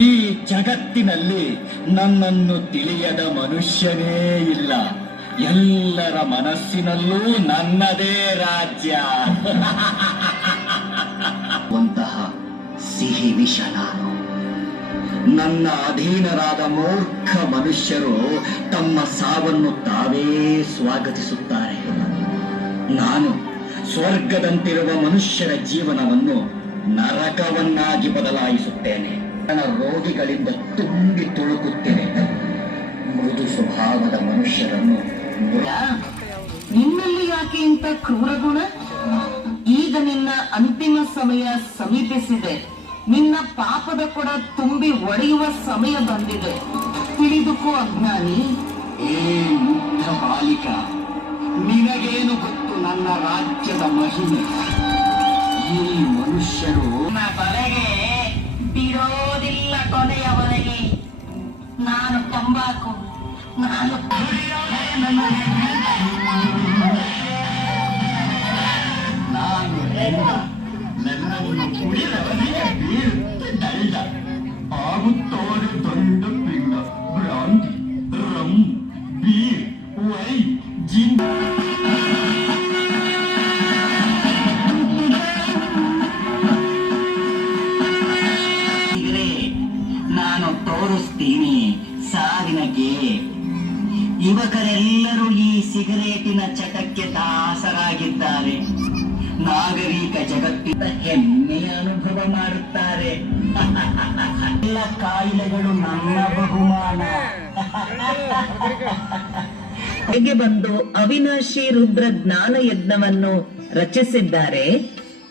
ಈ ಜಗತ್ತಿನಲ್ಲಿ ನನ್ನನ್ನು ತಿಳಿಯದ ಮನುಷ್ಯನೇ ಇಲ್ಲ. ಎಲ್ಲರ ಮನಸ್ಸಿನಲ್ಲೂ ನನ್ನದೇ ರಾಜ್ಯ. ಅಂತಹ ಸಿಹಿ ವಿಷ ನಾನು. ನನ್ನ ಅಧೀನರಾದ ಮೂರ್ಖ ಮನುಷ್ಯರು ತಮ್ಮ ಸಾವನ್ನು ತಾವೇ ಸ್ವಾಗತಿಸುತ್ತಾರೆ. ನಾನು ಸ್ವರ್ಗದಂತಿರುವ ಮನುಷ್ಯರ ಜೀವನವನ್ನು ನರಕವನ್ನಾಗಿ ಬದಲಾಯಿಸುತ್ತೇನೆ. ರೋಗಿಗಳಿಂದ ತುಂಬಿ ತುಳುಕುತ್ತೇನೆ. ಮೃದು ಸ್ವಭಾವದ ಮನುಷ್ಯರನ್ನು ನಿನ್ನಲ್ಲಿ ಯಾಕೆ ಇಂತ ಕ್ರೂರ ಗುಣ? ಈಗ ನಿನ್ನ ಅಂತಿಮ ಸಮಯ ಸಮೀಪಿಸಿದೆ. ನಿನ್ನ ಪಾಪದ ಕೊಡ ತುಂಬಿ ಒಡೆಯುವ ಸಮಯ ಬಂದಿದೆ. ತಿಳಿದುಕೋ ಅಜ್ಞಾನಿ. ಏ ಮುಗ್ಧ ಬಾಲಿಕ ನಿನಗೇನು ಗೊತ್ತು ನನ್ನ ರಾಜ್ಯದ ಮಹಿಮೆ? ಈ ಮನುಷ್ಯರು ಬಲೆಗೆ ಬಿಡೋದಿಲ್ಲ ಕೊನೆಯವರೆಗೆ ನಾನು ತಂಬಾಕು ನಾನು ನಾನು ಹೆಣ್ಣ ನನ್ನನ್ನು ಕುಡಿದವನಿಗೆ ಬೀರುತ್ತೆ ದಂಡ ಆಗುತ್ತೋರು ದೊಡ್ಡ ಪಿಂಡ ಬ್ರಾಂಡಿ ರಮ್ ಬೀರ್ ವೈ ಜಿನ್ ತೋರಿಸ್ತೀನಿ. ಸಾವಿನ ಗೆ ಯುವಕರೆಲ್ಲರೂ ಈ ಸಿಗರೇಟಿನ ಚಟಕ್ಕೆ ದಾಸರಾಗಿದ್ದಾರೆ. ನಾಗರಿಕ ಜಗತ್ತಿನ ಹೆಮ್ಮೆಯ ಅನುಭವ ಮಾಡುತ್ತಾರೆ. ಎಲ್ಲ ಕಾಯಿಲೆಗಳು ನನ್ನ ಬಹುಮಾನ. ಹೇಗೆ ಬಂದು ಅವಿನಾಶಿ ರುದ್ರ ಜ್ಞಾನ ಯಜ್ಞವನ್ನು ರಚಿಸಿದ್ದಾರೆ?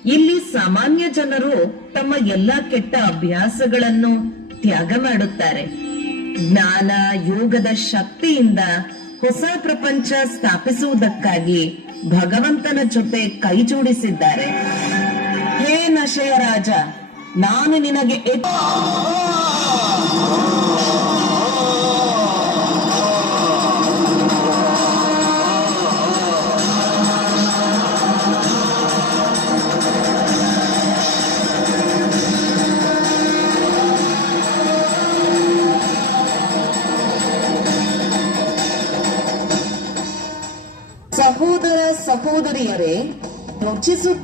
ಇಲ್ಲಿ ಸಾಮಾನ್ಯ ಜನರು ತಮ್ಮ ಎಲ್ಲಾ ಕೆಟ್ಟ ಅಭ್ಯಾಸಗಳನ್ನು ತ್ಯಾಗ ಮಾಡುತ್ತಾರೆ. ಜ್ಞಾನ ಯೋಗದ ಶಕ್ತಿಯಿಂದ ಹೊಸ ಪ್ರಪಂಚ ಸ್ಥಾಪಿಸುವುದಕ್ಕಾಗಿ ಭಗವಂತನ ಜೊತೆ ಕೈ ಜೋಡಿಸಿದ್ದಾರೆ. ಹೇ ನಶಯ ರಾಜ ನಾನು ನಿನಗೆ ಸಹೋದರ ಸಹೋದರಿಯರೇ ರುಚಿಸು